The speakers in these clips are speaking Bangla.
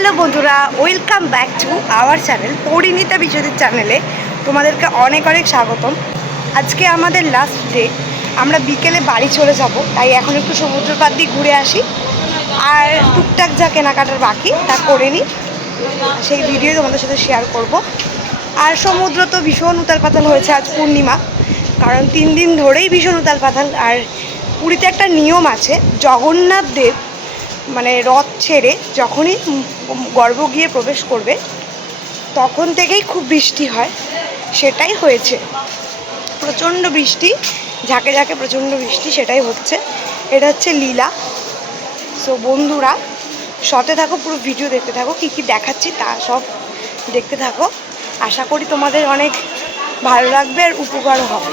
হ্যালো বন্ধুরা, welcome back to our channel Parineeta Biswajit চ্যানেলে তোমাদেরকে অনেক অনেক স্বাগতম। আজকে আমাদের লাস্ট ডে, আমরা বিকেলে বাড়ি চলে যাব, তাই এখন একটু সমুদ্র পাড় দিয়ে ঘুরে আসি আর টুকটাক যা কেনাকাটার বাকি তা করে নিই, সেই ভিডিও তোমাদের সাথে শেয়ার করব। আর সমুদ্র তো ভীষণ উতাল পাতাল হয়েছে, আজ পূর্ণিমা, কারণ 3 দিন ধরেই ভীষণ উতাল পাতাল। আর পুরীতে একটা নিয়ম আছে, জগন্নাথ দেব মানে রথ ছেড়ে যখনই গর্ভ গিয়ে প্রবেশ করবে তখন থেকেই খুব বৃষ্টি হয়, সেটাই হয়েছে। প্রচণ্ড বৃষ্টি, ঝাঁকে ঝাঁকে প্রচণ্ড বৃষ্টি, সেটাই হচ্ছে। এটা হচ্ছে লীলা। সো বন্ধুরা, সাথে থাকো, পুরো ভিডিও দেখতে থাকো, কী কী দেখাচ্ছি তা সব দেখতে থাকো। আশা করি তোমাদের অনেক ভালো লাগবে আর উপকারও হবে।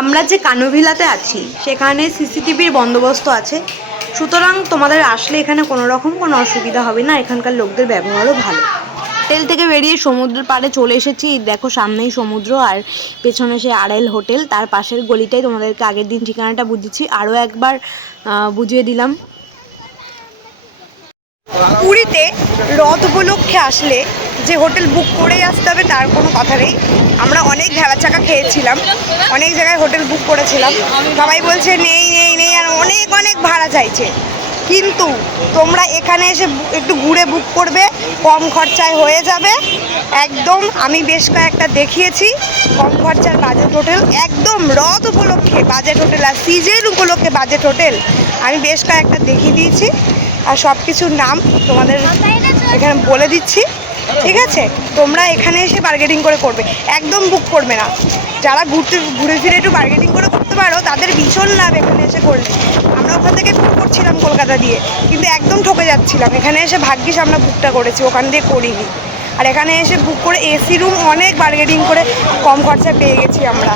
আমরা যে কানভিলাতে আছি সেখানে সিসিটিভির বন্দোবস্ত আছে, সুতরাং তোমাদের আসলে এখানে কোনো রকম কোনো অসুবিধা হবে না। এখানকার লোকদের ব্যবহারও ভালো। হোটেল থেকে বেরিয়ে সমুদ্রের পাড়ে চলে এসেছি, দেখো সামনেই সমুদ্র আর পেছনে সে আড়াইল হোটেল, তার পাশের গলিটাই তোমাদেরকে আগের দিন ঠিকানাটা বুঝিয়েছি, আরও একবার বুঝিয়ে দিলাম। পুরীতে রথ উপলক্ষে আসলে যে হোটেল বুক করেই আসতে হবে তার কোনো কথা নেই। আমরা অনেক ভেড়া চাকা খেয়েছিলাম, অনেক জায়গায় হোটেল বুক করেছিলাম, সবাই বলছে নেই নেই নেই আর অনেক অনেক ভাড়া চাইছে। কিন্তু তোমরা এখানে এসে একটু ঘুরে বুক করবে, কম খরচায় হয়ে যাবে একদম। আমি বেশ কয়েকটা দেখিয়েছি কম খরচার বাজেট হোটেল, একদম রথ উপলক্ষে বাজেট হোটেল আর সিজন উপলক্ষে বাজেট হোটেল আমি বেশ কয়েকটা দেখিয়ে দিয়েছি। আর সব কিছুর নাম তোমাদের এখানে বলে দিচ্ছি, ঠিক আছে? তোমরা এখানে এসে বার্গেনিং করে করবে, একদম বুক করবে না। যারা ঘুরে ফিরে একটু বার্গেনিং করে করতে পারো তাদের ভীষণ লাভ এখানে এসে করলে। আমরা ওখান থেকে বুক করছিলাম কলকাতা দিয়ে, কিন্তু একদম ঠকে যাচ্ছিলাম। এখানে এসে ভাগ্যিস আমরা বুকটা করেছি, ওখান দিয়ে করিনি। আর এখানে এসে বুক করে এসি রুম অনেক বার্গেনিং করে কম খরচায় পেয়ে গেছি আমরা।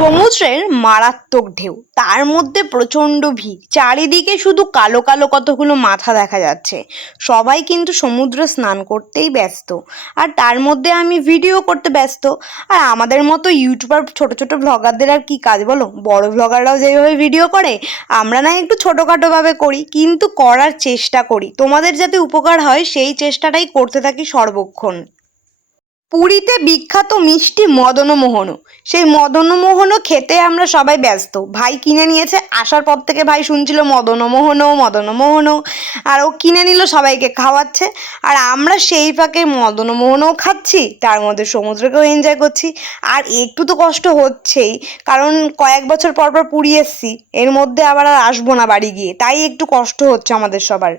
সমুদ্রের মারাত্মক ঢেউ, তার মধ্যে প্রচণ্ড ভিড়, চারিদিকে শুধু কালো কালো কতগুলো মাথা দেখা যাচ্ছে। সবাই কিন্তু সমুদ্রে স্নান করতেই ব্যস্ত, আর তার মধ্যে আমি ভিডিও করতে ব্যস্ত। আর আমাদের মতো ইউটিউবার ছোট ছোট ভ্লগারদের আর কি কাজ বলো? বড় ভ্লগাররাও যেভাবে ভিডিও করে, আমরা না একটু ছোটোখাটোভাবে করি, কিন্তু করার চেষ্টা করি, তোমাদের যাতে উপকার হয় সেই চেষ্টাটাই করতে থাকি সর্বক্ষণ। পুরীতে বিখ্যাত মিষ্টি মদনমোহনও, সেই মদনমোহনও খেতে আমরা সবাই ব্যস্ত। ভাই কিনে নিয়েছে, আসার পর থেকে ভাই শুনছিল মদনমোহনও মদনমোহনও, আর ও কিনে নিল, সবাইকে খাওয়াচ্ছে। আর আমরা সেই ফাঁকে মদনমোহনও খাচ্ছি, তার মধ্যে সমুদ্রকেও এনজয় করছি। আর একটু তো কষ্ট হচ্ছেই, কারণ কয়েক বছর পর পর পুরী এসছি, এর মধ্যে আবার আর আসবো না বাড়ি গিয়ে, তাই একটু কষ্ট হচ্ছে আমাদের সবার।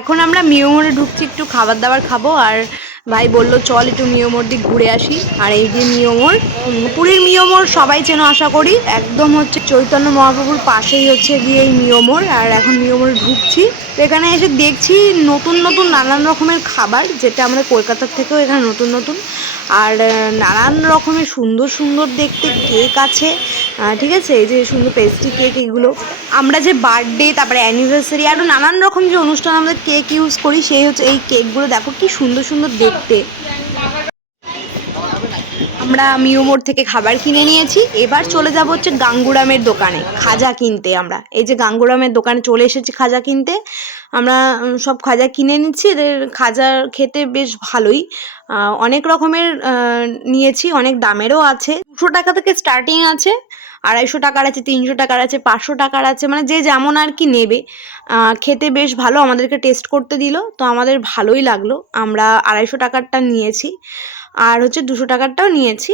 এখন আমরা মিয়োমোড়ে ঢুকছি, একটু খাবার দাবার খাবো। আর ভাই বলল চল একটু মিয়োমোড় দিক ঘুরে আসি। আর এই যে মিয়োমোড়, পুরীর মিয়োমোড় সবাই চেনো আশা করি, একদম হচ্ছে চৈতন্য মহাপ্রভুর পাশেই হচ্ছে গিয়ে এই মিয়োমোড়। আর এখন মিয়োমোড়ে ঢুকছি, তো এখানে এসে দেখছি নতুন নতুন নানান রকমের খাবার, যেটা আমাদের কলকাতার থেকেও এখানে নতুন নতুন, আর নানান রকমের সুন্দর সুন্দর দেখতে কেক আছে, ঠিক আছে? এই যে সুন্দর পেস্ট্রি কেক, এগুলো আমরা যে বার্থডে তারপরে অ্যানিভার্সারি আরও নানান রকম যে অনুষ্ঠান আমাদের কেক ইউজ করি, সেই হচ্ছে এই কেকগুলো। দেখো কি সুন্দর সুন্দর দেখতে। আমরা মিয়োমোড় থেকে খাবার কিনে নিয়েছি, এবার চলে যাব হচ্ছে গাঙ্গুরামের দোকানে খাজা কিনতে। আমরা এই যে গাঙ্গুরামের দোকানে চলে এসেছি খাজা কিনতে। আমরা সব খাজা কিনে নিচ্ছি, এদের খাজা খেতে বেশ ভালোই, অনেক রকমের নিয়েছি, অনেক দামেরও আছে। 200 টাকা থেকে স্টার্টিং আছে, 250 টাকার আছে, 300 টাকার আছে, 500 টাকার আছে, মানে যে যেমন আর কি নেবে। খেতে বেশ ভালো, আমাদেরকে টেস্ট করতে দিল, তো আমাদের ভালোই লাগলো। আমরা 250 টাকারটা নিয়েছি, আর হচ্ছে 200 টাকারটাও নিয়েছি,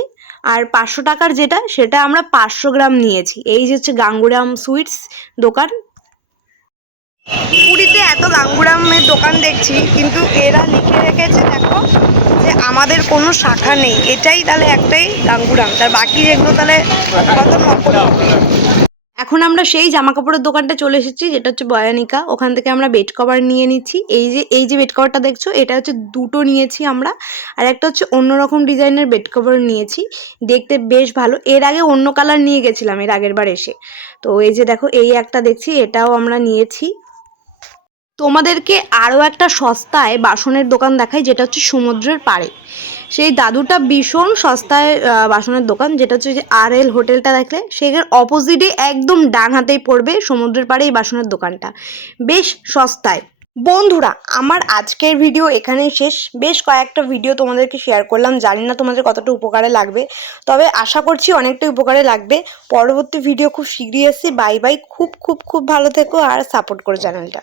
আর 500 টাকার যেটা সেটা আমরা 500 গ্রাম নিয়েছি। এই যে হচ্ছে গাঙ্গুরাম সুইটস দোকান। পুরীতে এত গাঙ্গুরামের দোকান দেখছি, কিন্তু এরা লিখে রেখেছে দেখো যে আমাদের কোনো শাখা নেই, এটাই তাহলে একটাই গাঙ্গুরাম, তার বাকি যেগুলো তাহলে কত নকল। এখন আমরা সেই জামা কাপড়ের দোকানটা চলে এসেছি, যেটা হচ্ছে বয়ানিকা। ওখান থেকে আমরা বেড কভার নিয়ে নিচ্ছি। এই যে বেড কভারটা দেখছো, এটা হচ্ছে দুটো নিয়েছি আমরা, আর একটা হচ্ছে অন্যরকম ডিজাইনের বেড কভার নিয়েছি, দেখতে বেশ ভালো। এর আগে অন্য কালার নিয়ে গেছিলাম এর আগের বার এসে। তো এই যে দেখো, এই একটা দেখছি, এটাও আমরা নিয়েছি। তোমাদেরকে আরও একটা সস্তায় বাসনের দোকান দেখাই, যেটা হচ্ছে সমুদ্রের পাড়ে। সেই দাদুটা ভীষণ সস্তায় বাসনের দোকান, যেটা হচ্ছে যে RL হোটেলটা দেখলে সেখানে অপোজিটে একদম ডান হাতেই পড়বে সমুদ্রের পাড়ে এই বাসনের দোকানটা, বেশ সস্তায়। বন্ধুরা, আমার আজকের ভিডিও এখানেই শেষ। বেশ কয়েকটা ভিডিও তোমাদেরকে শেয়ার করলাম, জানি না তোমাদের কতটা উপকারে লাগবে, তবে আশা করছি অনেকটা উপকারে লাগবে। পরবর্তী ভিডিও খুব শীঘ্রই আসছি। বাই বাই, খুব খুব খুব ভালো থেকো আর সাপোর্ট করো চ্যানেলটা।